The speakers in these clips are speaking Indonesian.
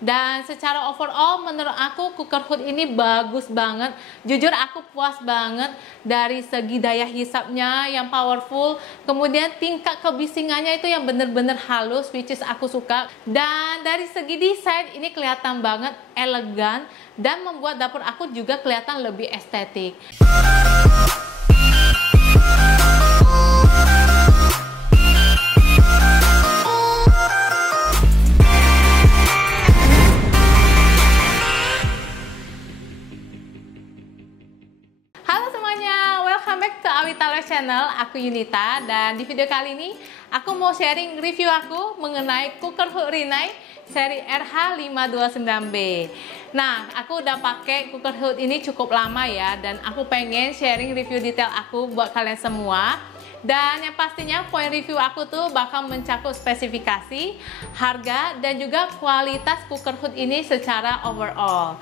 Dan secara overall menurut aku cooker hood ini bagus banget. Jujur aku puas banget dari segi daya hisapnya yang powerful, kemudian tingkat kebisingannya itu yang bener-bener halus, which is aku suka. Dan dari segi desain ini kelihatan banget elegan dan membuat dapur aku juga kelihatan lebih estetik. Channel aku Yunita, dan di video kali ini aku mau sharing review aku mengenai cooker hood Rinnai seri RH529B. Nah, aku udah pakai cooker hood ini cukup lama ya, dan aku pengen sharing review detail aku buat kalian semua. Dan yang pastinya poin review aku tuh bakal mencakup spesifikasi, harga, dan juga kualitas cooker hood ini secara overall.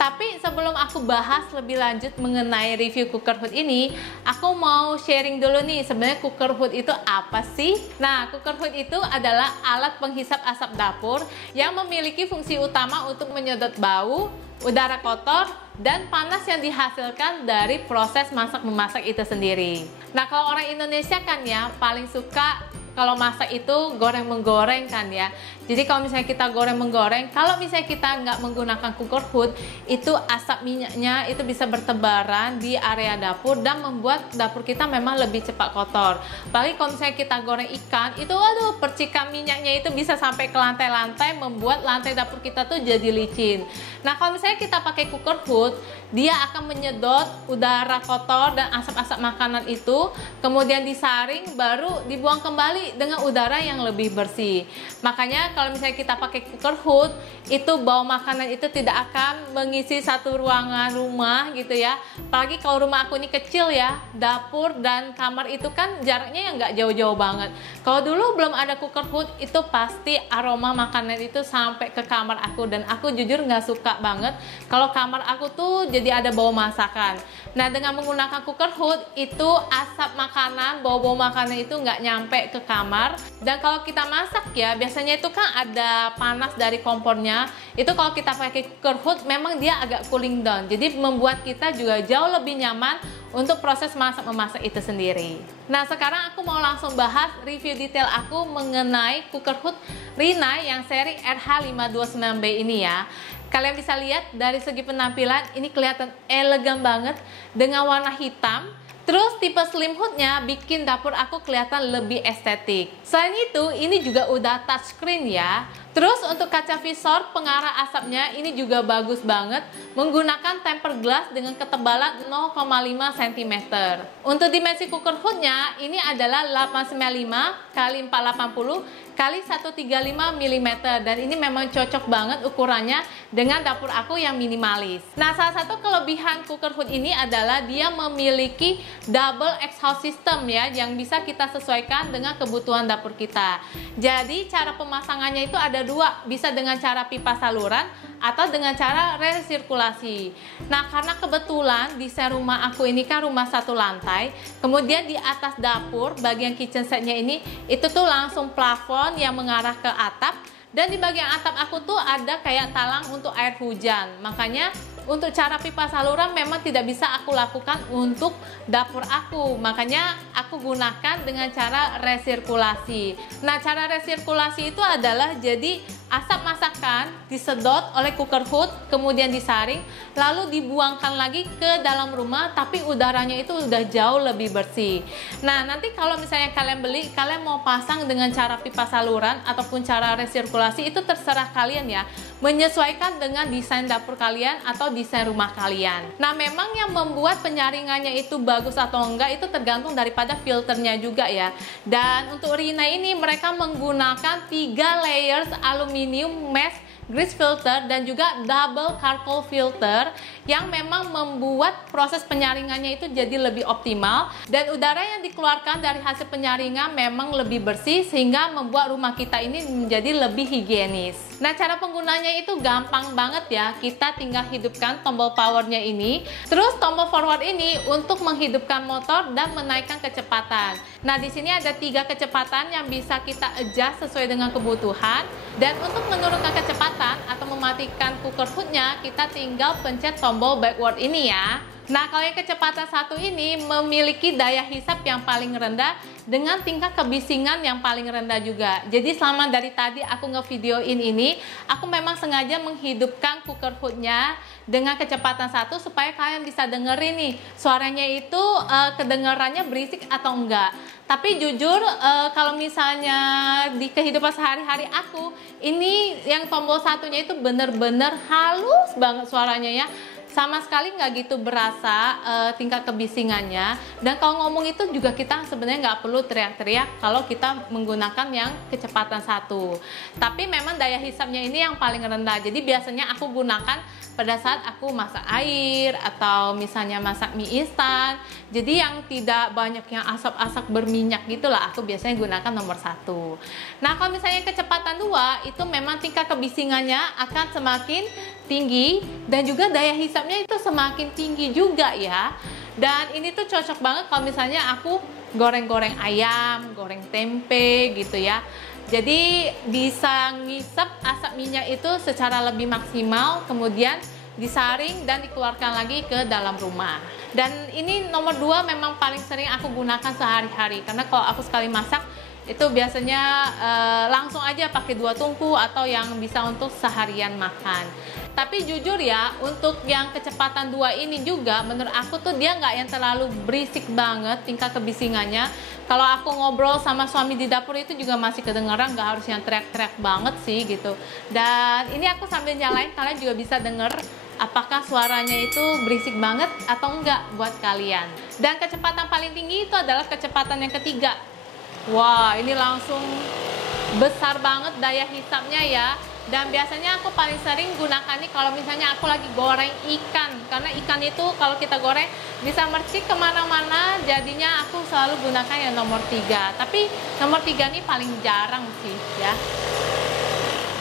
Tapi sebelum aku bahas lebih lanjut mengenai review cooker hood ini, aku mau sharing dulu nih, sebenarnya cooker hood itu apa sih? Nah, cooker hood itu adalah alat penghisap asap dapur yang memiliki fungsi utama untuk menyedot bau, udara kotor, dan panas yang dihasilkan dari proses masak-memasak itu sendiri. Nah, kalau orang Indonesia kan ya paling suka kalau masak itu goreng-menggoreng kan ya. Jadi kalau misalnya kita goreng-menggoreng, kalau misalnya kita nggak menggunakan cooker hood, itu asap minyaknya itu bisa bertebaran di area dapur dan membuat dapur kita memang lebih cepat kotor. Apalagi kalau misalnya kita goreng ikan, itu aduh, percikan minyaknya itu bisa sampai ke lantai-lantai, membuat lantai dapur kita tuh jadi licin. Nah, kalau misalnya kita pakai cooker hood, dia akan menyedot udara kotor dan asap-asap makanan itu, kemudian disaring, baru dibuang kembali dengan udara yang lebih bersih. Makanya kalau misalnya kita pakai cooker hood, itu bau makanan itu tidak akan mengisi satu ruangan rumah gitu ya. Apalagi kalau rumah aku ini kecil ya, dapur dan kamar itu kan jaraknya yang nggak jauh-jauh banget. Kalau dulu belum ada cooker hood, itu pasti aroma makanan itu sampai ke kamar aku, dan aku jujur nggak suka banget kalau kamar aku tuh jadi ada bau masakan. Nah, dengan menggunakan cooker hood, itu asap makanan, bau-bau makanan itu nggak nyampe ke kamar. Dan kalau kita masak ya, biasanya itu kan ada panas dari kompornya. Itu kalau kita pakai cooker hood, memang dia agak cooling down, jadi membuat kita juga jauh lebih nyaman untuk proses masak-memasak itu sendiri. Nah, sekarang aku mau langsung bahas review detail aku mengenai cooker hood Rinnai yang seri RH529B ini ya. Kalian bisa lihat dari segi penampilan ini kelihatan elegan banget dengan warna hitam. Terus tipe slim hoodnya bikin dapur aku kelihatan lebih estetik. Selain itu, ini juga udah touchscreen ya. Terus untuk kaca visor pengarah asapnya ini juga bagus banget, menggunakan tempered glass dengan ketebalan 0,5 cm. Untuk dimensi cooker hoodnya ini adalah 895 x 480 x 135 mm, dan ini memang cocok banget ukurannya dengan dapur aku yang minimalis. Nah, salah satu kelebihan cooker hood ini adalah dia memiliki double exhaust system ya, yang bisa kita sesuaikan dengan kebutuhan dapur kita. Jadi cara pemasangannya itu ada dua, bisa dengan cara pipa saluran atau dengan cara resirkulasi. Nah, karena kebetulan desain rumah aku ini kan rumah satu lantai, kemudian di atas dapur bagian kitchen setnya ini itu tuh langsung plafon yang mengarah ke atap, dan di bagian atap aku tuh ada kayak talang untuk air hujan. Makanya untuk cara pipa saluran memang tidak bisa aku lakukan untuk dapur aku, makanya aku gunakan dengan cara resirkulasi. Nah, cara resirkulasi itu adalah jadi asap masakan disedot oleh cooker hood, kemudian disaring, lalu dibuangkan lagi ke dalam rumah, tapi udaranya itu udah jauh lebih bersih. Nah, nanti kalau misalnya kalian beli, kalian mau pasang dengan cara pipa saluran ataupun cara resirkulasi, itu terserah kalian ya, menyesuaikan dengan desain dapur kalian atau desain rumah kalian. Nah, memang yang membuat penyaringannya itu bagus atau enggak itu tergantung daripada filternya juga ya. Dan untuk Rinnai ini mereka menggunakan 3 layers aluminium mesh grease filter dan juga double charcoal filter yang memang membuat proses penyaringannya itu jadi lebih optimal, dan udara yang dikeluarkan dari hasil penyaringan memang lebih bersih sehingga membuat rumah kita ini menjadi lebih higienis. Nah, cara penggunanya itu gampang banget ya. Kita tinggal hidupkan tombol powernya ini, terus tombol forward ini untuk menghidupkan motor dan menaikkan kecepatan. Nah, di sini ada 3 kecepatan yang bisa kita adjust sesuai dengan kebutuhan. Dan untuk menurunkan kecepatan atau mematikan cooker hoodnya, kita tinggal pencet tombol backward ini ya. Nah, kalau yang kecepatan 1 ini memiliki daya hisap yang paling rendah dengan tingkat kebisingan yang paling rendah juga. Jadi selama dari tadi aku ngevideoin ini, aku memang sengaja menghidupkan cooker hoodnya dengan kecepatan 1 supaya kalian bisa dengerin nih suaranya itu kedengarannya berisik atau enggak. Tapi jujur kalau misalnya di kehidupan sehari-hari aku, ini yang tombol satunya itu bener-bener halus banget suaranya ya. Sama sekali nggak gitu berasa tingkat kebisingannya. Dan kalau ngomong itu juga kita sebenarnya nggak perlu teriak-teriak kalau kita menggunakan yang kecepatan 1. Tapi memang daya hisapnya ini yang paling rendah. Jadi biasanya aku gunakan pada saat aku masak air atau misalnya masak mie instan. Jadi yang tidak banyak yang asap-asap berminyak gitulah, aku biasanya gunakan nomor 1. Nah, kalau misalnya kecepatan 2 itu memang tingkat kebisingannya akan semakin tinggi dan juga daya hisapnya itu semakin tinggi juga ya. Dan ini tuh cocok banget kalau misalnya aku goreng-goreng ayam, goreng tempe gitu ya. Jadi bisa ngisep asap minyak itu secara lebih maksimal, kemudian disaring dan dikeluarkan lagi ke dalam rumah. Dan ini nomor 2 memang paling sering aku gunakan sehari-hari, karena kalau aku sekali masak itu biasanya langsung aja pakai 2 tungku atau yang bisa untuk seharian makan. Tapi jujur ya, untuk yang kecepatan 2 ini juga menurut aku tuh dia nggak yang terlalu berisik banget tingkat kebisingannya. Kalau aku ngobrol sama suami di dapur itu juga masih kedengeran, nggak harus yang teriak-teriak banget sih gitu. Dan ini aku sambil nyalain, kalian juga bisa denger apakah suaranya itu berisik banget atau enggak buat kalian. Dan kecepatan paling tinggi itu adalah kecepatan yang ketiga. Wah, ini langsung besar banget daya hisapnya ya. Dan biasanya aku paling sering gunakan nih kalau misalnya aku lagi goreng ikan. Karena ikan itu kalau kita goreng bisa mercik kemana-mana. Jadinya aku selalu gunakan yang nomor 3. Tapi nomor 3 nih paling jarang sih ya.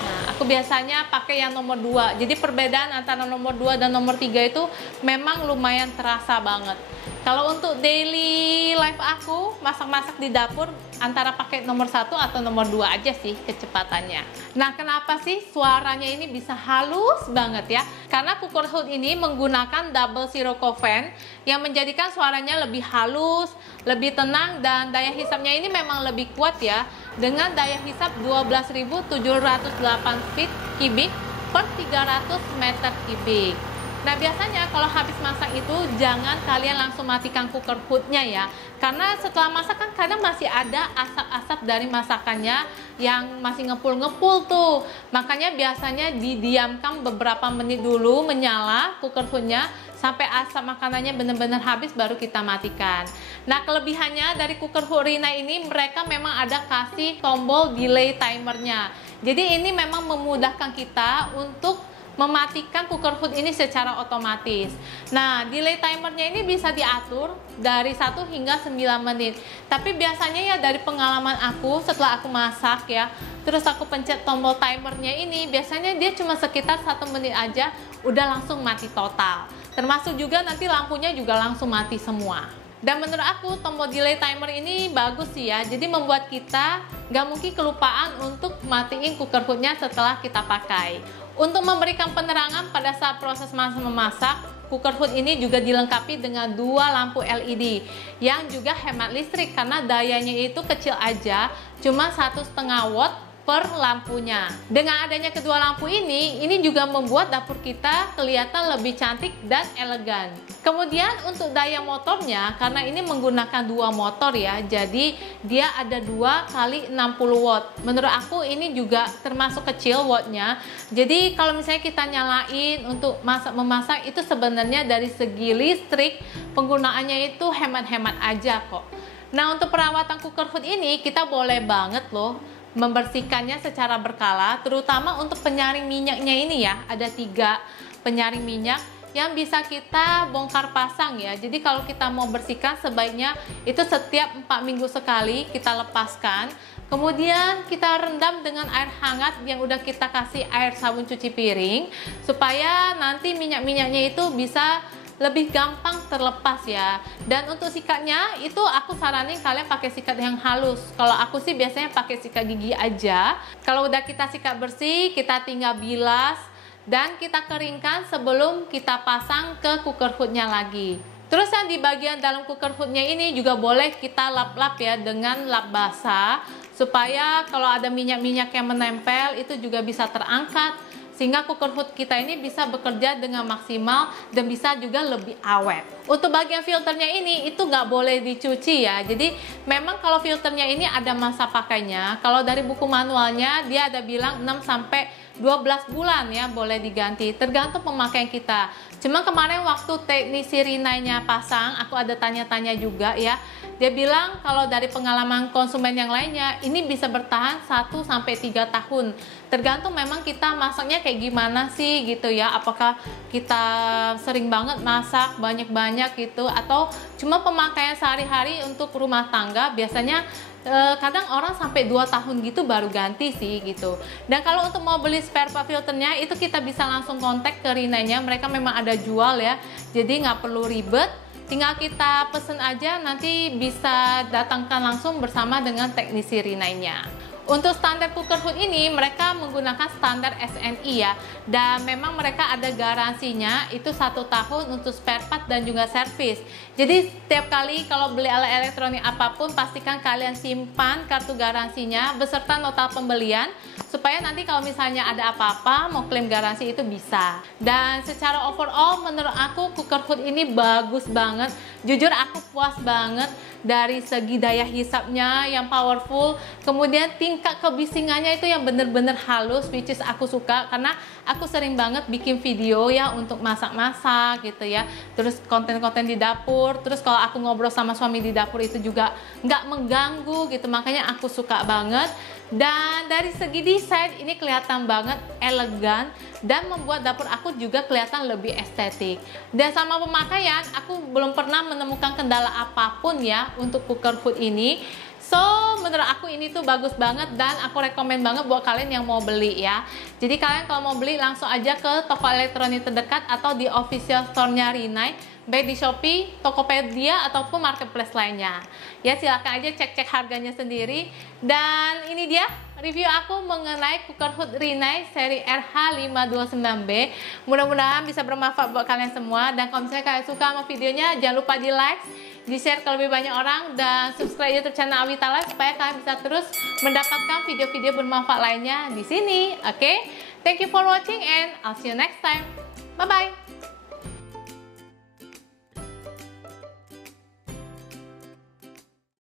Nah, aku biasanya pakai yang nomor 2. Jadi perbedaan antara nomor 2 dan nomor 3 itu memang lumayan terasa banget. Kalau untuk daily life aku, masak-masak di dapur, antara pakai nomor 1 atau nomor 2 aja sih kecepatannya. Nah, kenapa sih suaranya ini bisa halus banget ya? Karena cooker hood ini menggunakan double Sirocco fan yang menjadikan suaranya lebih halus, lebih tenang, dan daya hisapnya ini memang lebih kuat ya. Dengan daya hisap 12.708 feet kubik per 300 meter kubik. Nah, biasanya kalau habis masak itu jangan kalian langsung matikan cooker hoodnya ya. Karena setelah masak kan kadang masih ada asap-asap dari masakannya yang masih ngepul-ngepul tuh. Makanya biasanya didiamkan beberapa menit dulu menyala cooker hoodnya sampai asap makanannya benar-benar habis baru kita matikan. Nah, kelebihannya dari cooker hood Rinnai ini mereka memang ada kasih tombol delay timernya. Jadi ini memang memudahkan kita untuk mematikan cooker hood ini secara otomatis. Nah, delay timernya ini bisa diatur dari 1 hingga 9 menit. Tapi biasanya ya dari pengalaman aku setelah aku masak ya, terus aku pencet tombol timernya ini, biasanya dia cuma sekitar 1 menit aja udah langsung mati total. Termasuk juga nanti lampunya juga langsung mati semua. Dan menurut aku tombol delay timer ini bagus sih ya, jadi membuat kita nggak mungkin kelupaan untuk matiin cooker hoodnya setelah kita pakai. Untuk memberikan penerangan pada saat proses memasak, cooker hood ini juga dilengkapi dengan 2 lampu LED yang juga hemat listrik karena dayanya itu kecil aja, cuma 1,5 watt per lampunya. Dengan adanya kedua lampu ini juga membuat dapur kita kelihatan lebih cantik dan elegan. Kemudian untuk daya motornya, karena ini menggunakan 2 motor ya, jadi dia ada 2 kali 60 watt. Menurut aku ini juga termasuk kecil wattnya. Jadi kalau misalnya kita nyalain untuk memasak itu sebenarnya dari segi listrik penggunaannya itu hemat-hemat aja kok. Nah, untuk perawatan cooker hood ini kita boleh banget loh membersihkannya secara berkala, terutama untuk penyaring minyaknya ini ya. Ada 3 penyaring minyak yang bisa kita bongkar pasang ya. Jadi kalau kita mau bersihkan sebaiknya itu setiap 4 minggu sekali kita lepaskan Kemudian kita rendam dengan air hangat yang udah kita kasih air sabun cuci piring, supaya nanti minyak-minyaknya itu bisa lebih gampang terlepas ya. Dan untuk sikatnya itu aku saranin kalian pakai sikat yang halus. Kalau aku sih biasanya pakai sikat gigi aja. Kalau udah kita sikat bersih, kita tinggal bilas dan kita keringkan sebelum kita pasang ke cooker hoodnya lagi. Terus yang di bagian dalam cooker hoodnya ini juga boleh kita lap-lap ya dengan lap basah, supaya kalau ada minyak-minyak yang menempel itu juga bisa terangkat, sehingga cooker hood kita ini bisa bekerja dengan maksimal dan bisa juga lebih awet. Untuk bagian filternya ini itu nggak boleh dicuci ya, jadi memang kalau filternya ini ada masa pakainya. Kalau dari buku manualnya dia ada bilang 6 sampai 12 bulan ya boleh diganti, tergantung pemakaian kita. Cuma kemarin waktu teknisi Rinainya pasang, aku ada tanya-tanya juga ya. Dia bilang kalau dari pengalaman konsumen yang lainnya, ini bisa bertahan 1 sampai 3 tahun. Tergantung memang kita masaknya kayak gimana sih gitu ya. Apakah kita sering banget masak banyak-banyak gitu, atau cuma pemakaian sehari-hari untuk rumah tangga, biasanya kadang orang sampai 2 tahun gitu baru ganti sih gitu. Dan kalau untuk mau beli spare part filternya itu kita bisa langsung kontak ke Rinainya, mereka memang ada jual ya, jadi nggak perlu ribet, tinggal kita pesen aja, nanti bisa datangkan langsung bersama dengan teknisi Rinainya. Untuk standar cooker hood ini mereka menggunakan standar SNI ya, dan memang mereka ada garansinya itu 1 tahun untuk spare part dan juga servis. Jadi setiap kali kalau beli alat elektronik apapun, pastikan kalian simpan kartu garansinya beserta nota pembelian, supaya nanti kalau misalnya ada apa-apa mau klaim garansi itu bisa. Dan secara overall menurut aku cooker hood ini bagus banget, jujur aku puas banget dari segi daya hisapnya yang powerful, kemudian tingkat kebisingannya itu yang bener-bener halus, which is aku suka karena aku sering banget bikin video ya untuk masak-masak gitu ya, terus konten-konten di dapur, terus kalau aku ngobrol sama suami di dapur itu juga nggak mengganggu gitu, makanya aku suka banget. Dan dari segi desain ini kelihatan banget elegan dan membuat dapur aku juga kelihatan lebih estetik. Dan sama pemakaian aku belum pernah menemukan kendala apapun ya untuk cooker hood ini. So menurut aku ini tuh bagus banget dan aku rekomen banget buat kalian yang mau beli ya. Jadi kalian kalau mau beli langsung aja ke toko elektronik terdekat atau di official store-nya Rinai, baik di Shopee, Tokopedia ataupun marketplace lainnya. Ya silahkan aja cek-cek harganya sendiri. Dan ini dia review aku mengenai cooker hood Rinai seri RH529B. Mudah-mudahan bisa bermanfaat buat kalian semua. Dan kalau misalnya kalian suka sama videonya, jangan lupa di like, di share ke lebih banyak orang, dan subscribe YouTube channel Awita Life supaya kalian bisa terus mendapatkan video-video bermanfaat lainnya di sini. Oke, thank you for watching and I'll see you next time. Bye bye.